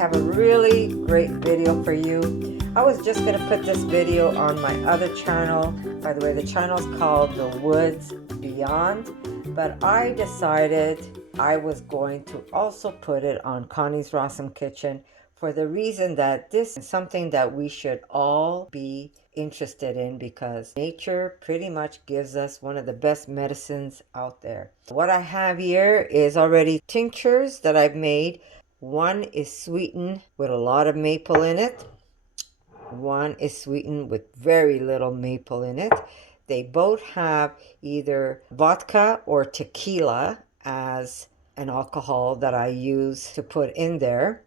have a really great video for you. I was just going to put this video on my other channel. By the way, the channel is called The Woods Beyond, but I decided I was going to also put it on Connie's RAWsome Kitchen for the reason that this is something that we should all be interested in, because nature pretty much gives us one of the best medicines out there. What I have here is already tinctures that I've made. One is sweetened with a lot of maple in it. One is sweetened with very little maple in it. They both have either vodka or tequila as an alcohol that I use to put in there.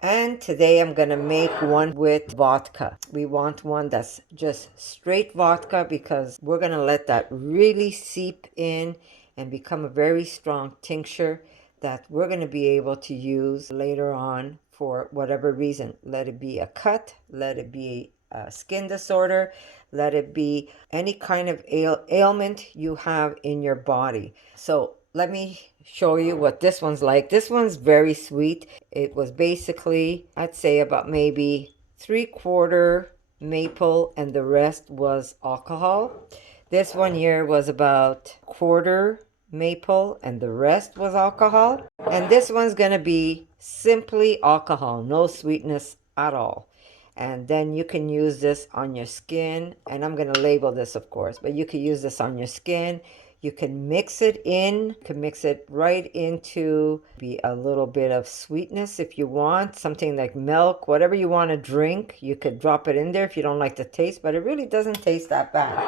And today I'm going to make one with vodka. We want one that's just straight vodka because we're going to let that really seep in and become a very strong tincture that we're going to be able to use later on for whatever reason. Let it be a cut, let it be a skin disorder, let it be any kind of ailment you have in your body. So let me show you what this one's like. This one's very sweet. It was basically, I'd say about maybe 3/4 maple and the rest was alcohol. This one here was about 1/4 maple and the rest was alcohol. And this one's gonna be simply alcohol, no sweetness at all. And then you can use this on your skin, and I'm gonna label this of course, but you can use this on your skin. You can mix it in, you can mix it right into be a little bit of sweetness if you want, something like milk, whatever you want to drink. You could drop it in there if you don't like the taste, but it really doesn't taste that bad.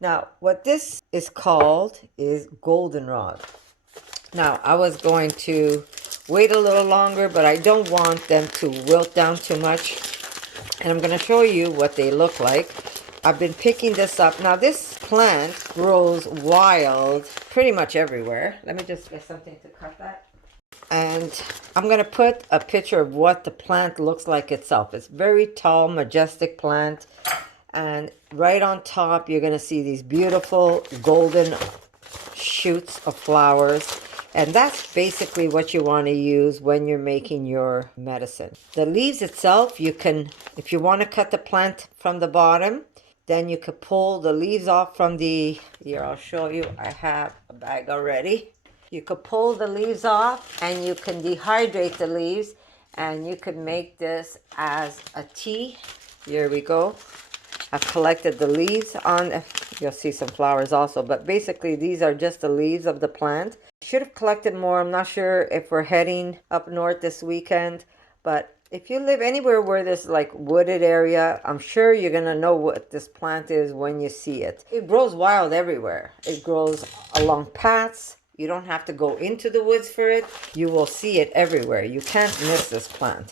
Now, what this is called is goldenrod. Now, I was going to wait a little longer, but I don't want them to wilt down too much. And I'm going to show you what they look like. I've been picking this up. Now, this plant grows wild pretty much everywhere. Let me just get something to cut that. And I'm going to put a picture of what the plant looks like itself. It's very tall, majestic plant. And right on top, you're going to see these beautiful golden shoots of flowers. And that's basically what you want to use when you're making your medicine. The leaves itself, you can, if you want to cut the plant from the bottom, then you could pull the leaves off from the, here I'll show you, I have a bag already. You could pull the leaves off and you can dehydrate the leaves and you could make this as a tea. Here we go. I've collected the leaves on, you'll see some flowers also, but basically these are just the leaves of the plant. Should have collected more. I'm not sure if we're heading up north this weekend, but if you live anywhere where there's like wooded area, I'm sure you're gonna know what this plant is when you see it. It grows wild everywhere. It grows along paths. You don't have to go into the woods for it. You will see it everywhere. You can't miss this plant.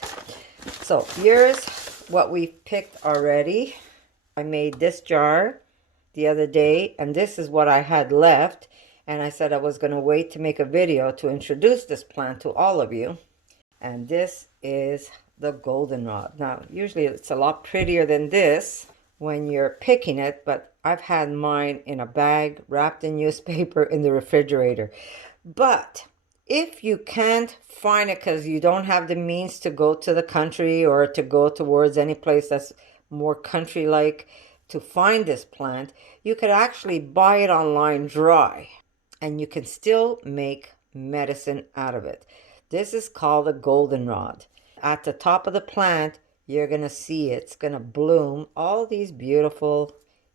So here's what we picked already. I made this jar the other day, and this is what I had left. And I said I was going to wait to make a video to introduce this plant to all of you. And this is the goldenrod. Now, usually it's a lot prettier than this when you're picking it, but I've had mine in a bag wrapped in newspaper in the refrigerator. But if you can't find it because you don't have the means to go to the country or to go towards any place that's more country-like to find this plant, you could actually buy it online dry and you can still make medicine out of it. This is called a goldenrod. At the top of the plant, you're going to see it's going to bloom all these beautiful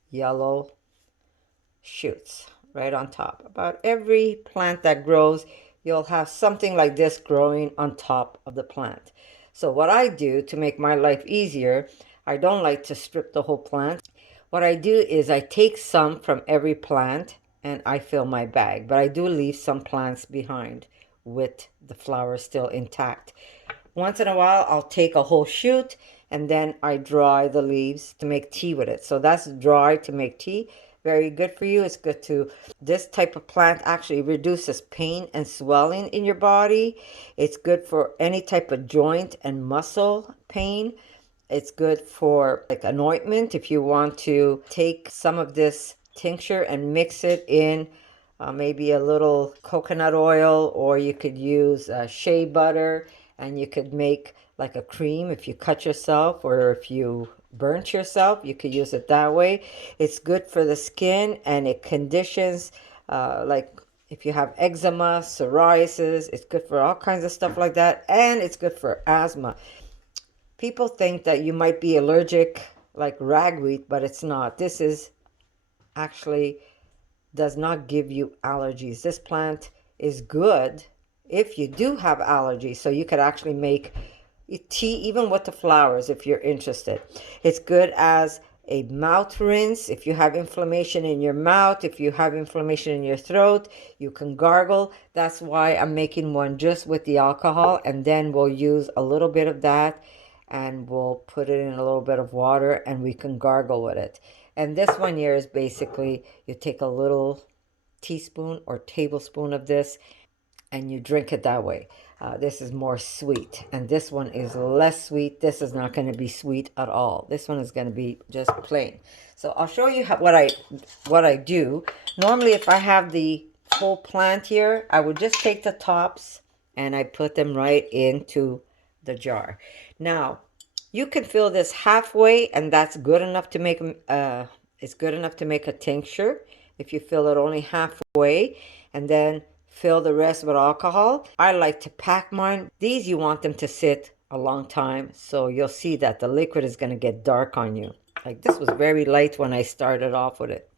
yellow shoots right on top. About every plant that grows, you'll have something like this growing on top of the plant. So what I do to make my life easier, I don't like to strip the whole plant. What I do is I take some from every plant and I fill my bag, but I do leave some plants behind with the flowers still intact. Once in a while, I'll take a whole shoot and then I dry the leaves to make tea with it. So that's dry to make tea. Very good for you. It's good to, this type of plant actually reduces pain and swelling in your body. It's good for any type of joint and muscle pain. It's good for like an ointment if you want to take some of this tincture and mix it in maybe a little coconut oil, or you could use shea butter and you could make like a cream. If you cut yourself or if you burnt yourself, you could use it that way. It's good for the skin, and it conditions, like if you have eczema, psoriasis, it's good for all kinds of stuff like that, and it's good for asthma. People think that you might be allergic like ragweed, but it's not. This is actually does not give you allergies. This plant is good if you do have allergies, so you could actually make tea even with the flowers if you're interested. It's good as a mouth rinse if you have inflammation in your mouth, if you have inflammation in your throat, you can gargle. That's why I'm making one just with the alcohol, and then we'll use a little bit of that and we'll put it in a little bit of water and we can gargle with it. And this one here is basically you take a little teaspoon or tablespoon of this and you drink it that way. This is more sweet, and this one is less sweet. This is not going to be sweet at all. This one is going to be just plain. So I'll show you what I do. Normally, if I have the whole plant here, I would just take the tops and I put them right into the jar. Now, you can fill this halfway, and that's good enough to make it's good enough to make a tincture if you fill it only halfway, and then fill the rest with alcohol. I like to pack mine. These you want them to sit a long time, so you'll see that the liquid is going to get dark on you. Like this was very light when I started off with it,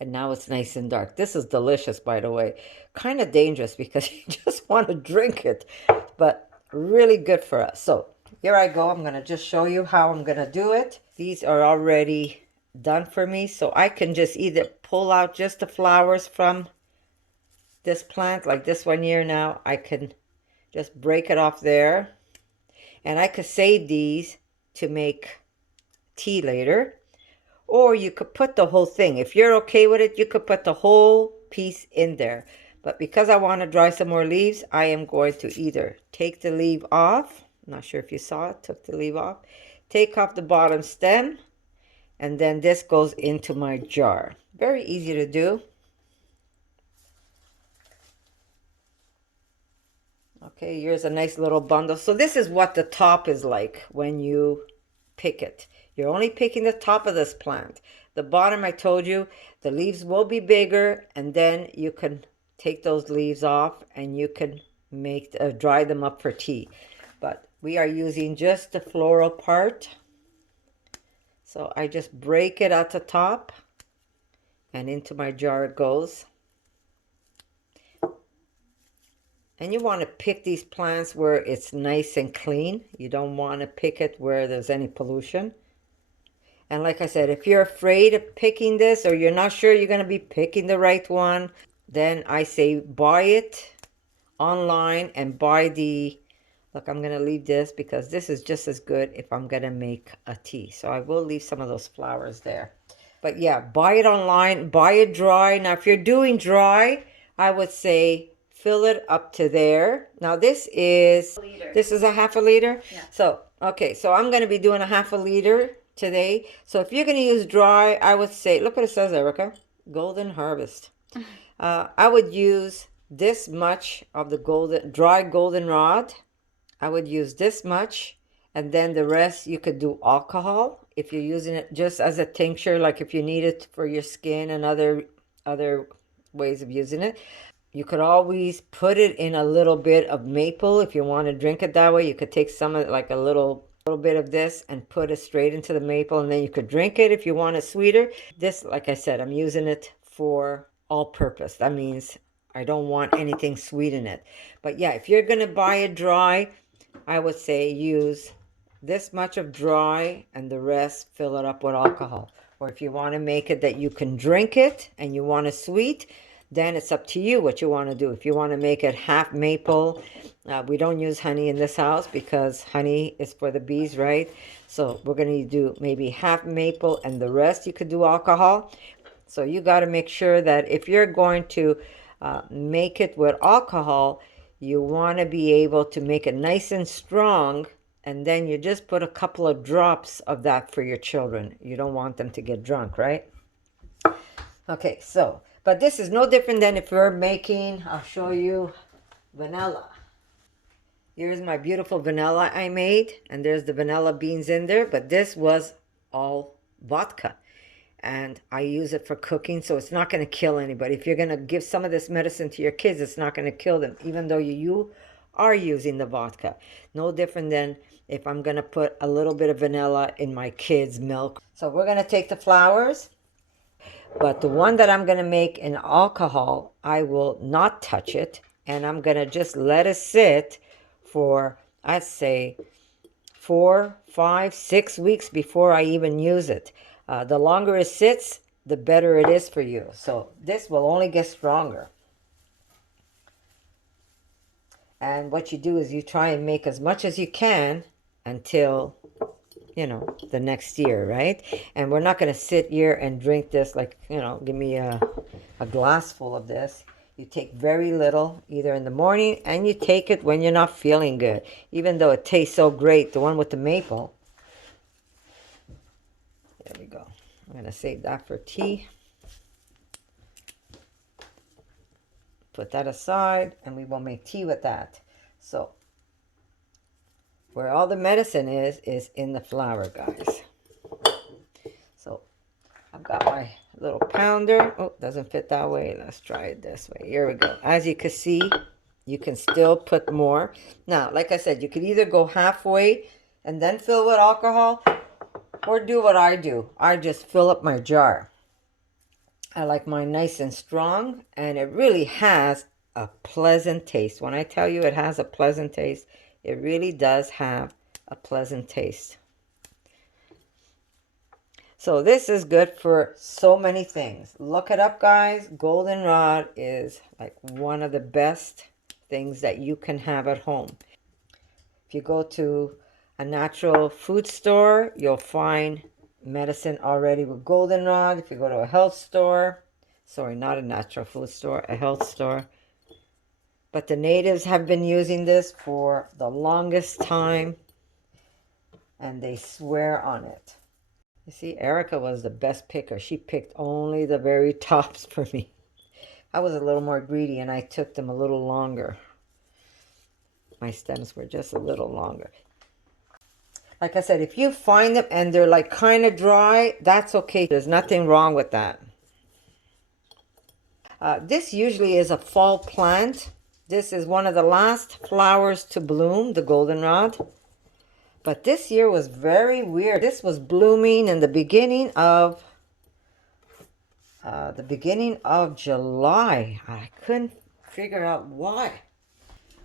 and now it's nice and dark. This is delicious, by the way. Kind of dangerous because you just want to drink it, but really good for us. So here I go. I'm going to just show you how I'm going to do it. These are already done for me, so I can just either pull out just the flowers from this plant, like this one here. Now I can just break it off there, and I could save these to make tea later, or you could put the whole thing. If you're okay with it, you could put the whole piece in there, but because I want to dry some more leaves, I am going to either take the leaf off. I'm not sure if you saw it. Took the leaf off, take off the bottom stem, and then this goes into my jar. Very easy to do. Okay, here's a nice little bundle. So this is what the top is like when you pick it. You're only picking the top of this plant. The bottom, I told you, the leaves will be bigger, and then you can take those leaves off and you can make dry them up for tea. But we are using just the floral part. So I just break it at the top, and into my jar it goes. And you want to pick these plants where it's nice and clean. You don't want to pick it where there's any pollution. And like I said, if you're afraid of picking this, or you're not sure you're going to be picking the right one, then I say buy it online and buy the... Look, I'm going to leave this because this is just as good if I'm going to make a tea. So I will leave some of those flowers there. But yeah, buy it online, buy it dry. Now, if you're doing dry, I would say fill it up to there. Now this is a half a liter. Yeah. So, okay, so I'm going to be doing a half a liter today. So if you're going to use dry, I would say, look what it says, Erica, Golden Harvest. I would use this much of the dry goldenrod. I would use this much, and then the rest you could do alcohol if you're using it just as a tincture, like if you need it for your skin and other ways of using it. You could always put it in a little bit of maple if you want to drink it that way. You could take some of it, like a little bit of this, and put it straight into the maple, and then you could drink it if you want it sweeter. This, like I said, I'm using it for all purpose. That means I don't want anything sweet in it. But yeah, if you're going to buy it dry, I would say use this much of dry and the rest fill it up with alcohol. Or if you want to make it that you can drink it and you want it sweet, then it's up to you what you want to do. If you want to make it half maple, we don't use honey in this house because honey is for the bees, right? So we're going to do maybe half maple and the rest you could do alcohol. So you got to make sure that if you're going to make it with alcohol, you want to be able to make it nice and strong, and then you just put a couple of drops of that for your children. You don't want them to get drunk, right? Okay, so, but this is no different than if you're making, I'll show you, vanilla. Here's my beautiful vanilla I made, and there's the vanilla beans in there, but this was all vodka. And I use it for cooking, so it's not going to kill anybody. If you're going to give some of this medicine to your kids, it's not going to kill them, even though you are using the vodka. No different than if I'm going to put a little bit of vanilla in my kids' milk. So we're going to take the flowers, but the one that I'm going to make in alcohol, I will not touch it, and I'm going to just let it sit for, I'd say, 4, 5, 6 weeks before I even use it. The longer it sits, the better it is for you. So this will only get stronger. And what you do is you try and make as much as you can until, you know, the next year, right? And we're not going to sit here and drink this like, you know, give me a glass full of this. You take very little, either in the morning, and you take it when you're not feeling good. Even though it tastes so great, the one with the maple. There we go. I'm going to save that for tea. Put that aside, and we will make tea with that. So, where all the medicine is in the flour, guys. So, I've got my little pounder. Oh, doesn't fit that way. Let's try it this way. Here we go. As you can see, you can still put more. Now, like I said, you could either go halfway and then fill with alcohol, or do what I do. I just fill up my jar. I like mine nice and strong, and it really has a pleasant taste. When I tell you it has a pleasant taste, it really does have a pleasant taste. So this is good for so many things. Look it up, guys. Goldenrod is like one of the best things that you can have at home. If you go to a natural food store, you'll find medicine already with goldenrod. If you go to a health store, sorry, not a natural food store, a health store. But the natives have been using this for the longest time, and they swear on it. You see, Erica was the best picker. She picked only the very tops for me. I was a little more greedy, and I took them a little longer. My stems were just a little longer. Like I said, if you find them and they're like kind of dry, that's okay. There's nothing wrong with that. This usually is a fall plant. This is one of the last flowers to bloom, the goldenrod. But this year was very weird. This was blooming in the beginning of July. I couldn't figure out why.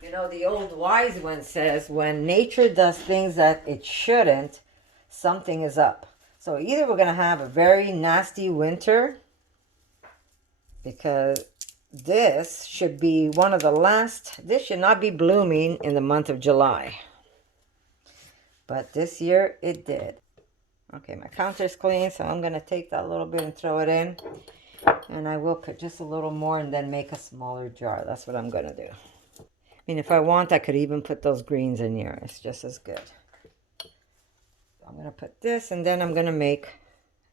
You know, the old wise one says, when nature does things that it shouldn't, something is up. So either we're going to have a very nasty winter, because this should be one of the last, this should not be blooming in the month of July. But this year it did. Okay, my counter's clean, so I'm going to take that little bit and throw it in. And I will put just a little more and then make a smaller jar. That's what I'm going to do. I mean, if I want, I could even put those greens in here. It's just as good. I'm going to put this, and then I'm going to make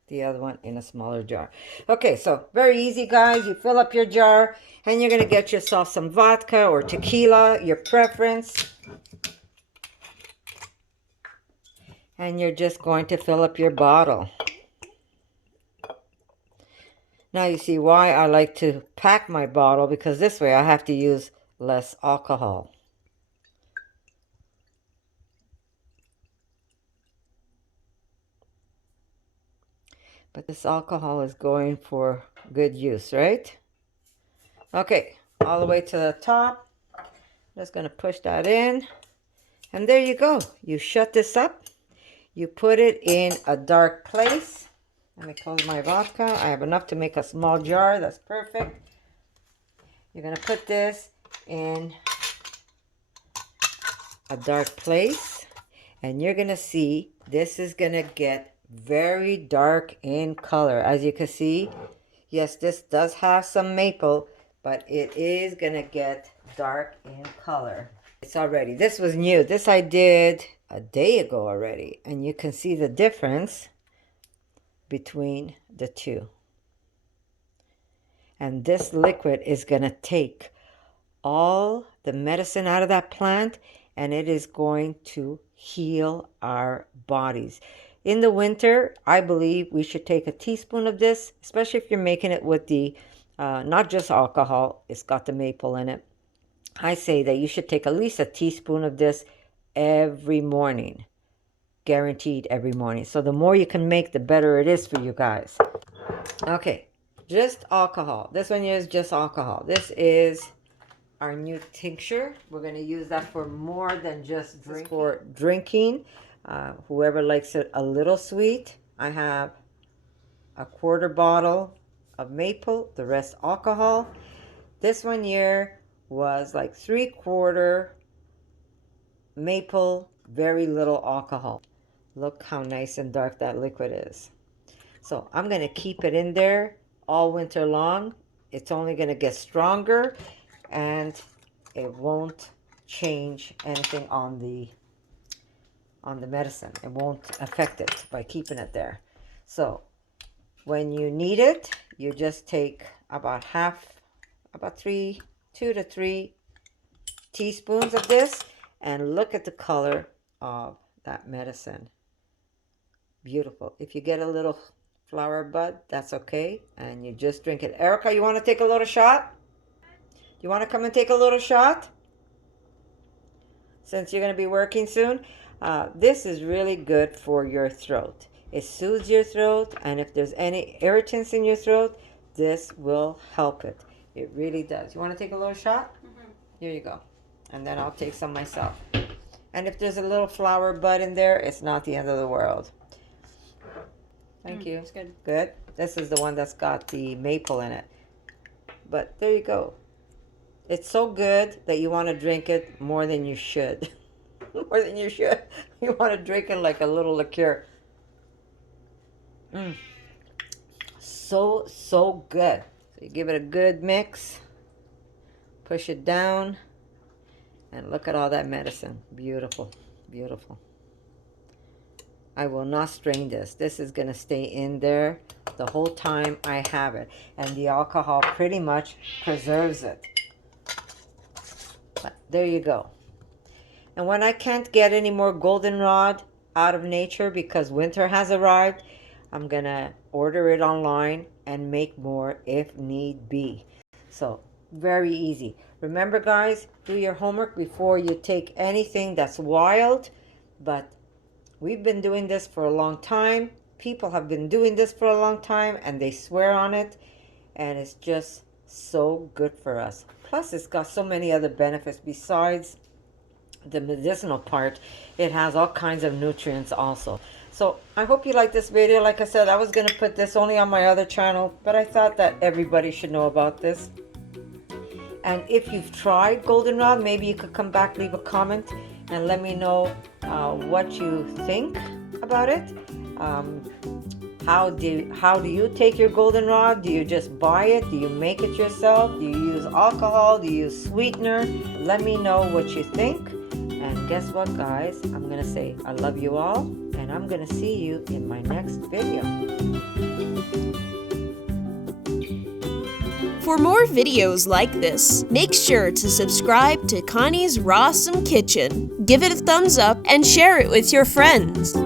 the other one in a smaller jar. Okay, so very easy, guys. You fill up your jar, and you're going to get yourself some vodka or tequila, your preference. And you're just going to fill up your bottle. Now you see why I like to pack my bottle, because this way I have to use less alcohol. But this alcohol is going for good use, right? Okay, all the way to the top. Just going to push that in. And there you go. You shut this up. You put it in a dark place. Let me close my vodka. I have enough to make a small jar. That's perfect. You're going to put this in a dark place, and you're going to see this is going to get very dark in color. As you can see, yes, this does have some maple, but it is going to get dark in color. It's already, this was new. This I did a day ago already, and you can see the difference between the two. And this liquid is going to take all the medicine out of that plant, and it is going to heal our bodies. In the winter, I believe we should take a teaspoon of this, especially if you're making it with the, not just alcohol, it's got the maple in it. I say that you should take at least a teaspoon of this every morning. Guaranteed every morning. So the more you can make, the better it is for you guys. Okay, just alcohol. This one is just alcohol. This is our new tincture. We're going to use that for more than just drinking. For drinking, whoever likes it a little sweet. I have a 1/4 bottle of maple, the rest alcohol. This one here was like 3/4 maple, very little alcohol. Look how nice and dark that liquid is. So I'm going to keep it in there all winter long. It's only going to get stronger, and it won't change anything on the medicine. It won't affect it by keeping it there. So when you need it, you just take about 2 to 3 teaspoons of this, and look at the color of that medicine. Beautiful. If you get a little flower bud, that's okay, and you just drink it. Erica, you want to take a little shot? You want to come and take a little shot? Since you're going to be working soon. This is really good for your throat. It soothes your throat, and if there's any irritants in your throat, this will help it. It really does. You want to take a little shot? Mm-hmm. Here you go. And then I'll take some myself. And if there's a little flower bud in there, it's not the end of the world. Thank you. It's good. Good. This is the one that's got the maple in it. But there you go. It's so good that you want to drink it more than you should. More than you should. You want to drink it like a little liqueur. So good. So you give it a good mix. Push it down. And look at all that medicine. Beautiful. Beautiful. I will not strain this. This is going to stay in there the whole time I have it. And the alcohol pretty much preserves it. But there you go. And when I can't get any more goldenrod out of nature because winter has arrived, I'm going to order it online and make more if need be. So, very easy. Remember, guys, do your homework before you take anything that's wild. But we've been doing this for a long time. People have been doing this for a long time, and they swear on it. And it's just so good for us. Plus, it's got so many other benefits besides the medicinal part. It has all kinds of nutrients also. So I hope you like this video. Like I said, I was going to put this only on my other channel, but I thought that everybody should know about this. And if you've tried goldenrod, maybe you could come back, leave a comment, and let me know what you think about it. How do you take your goldenrod? Do you just buy it? Do you make it yourself? Do you use alcohol? Do you use sweetener? Let me know what you think. And guess what, guys? I'm going to say I love you all, and I'm going to see you in my next video. For more videos like this, make sure to subscribe to Connie's RAWsome Kitchen, give it a thumbs up, and share it with your friends.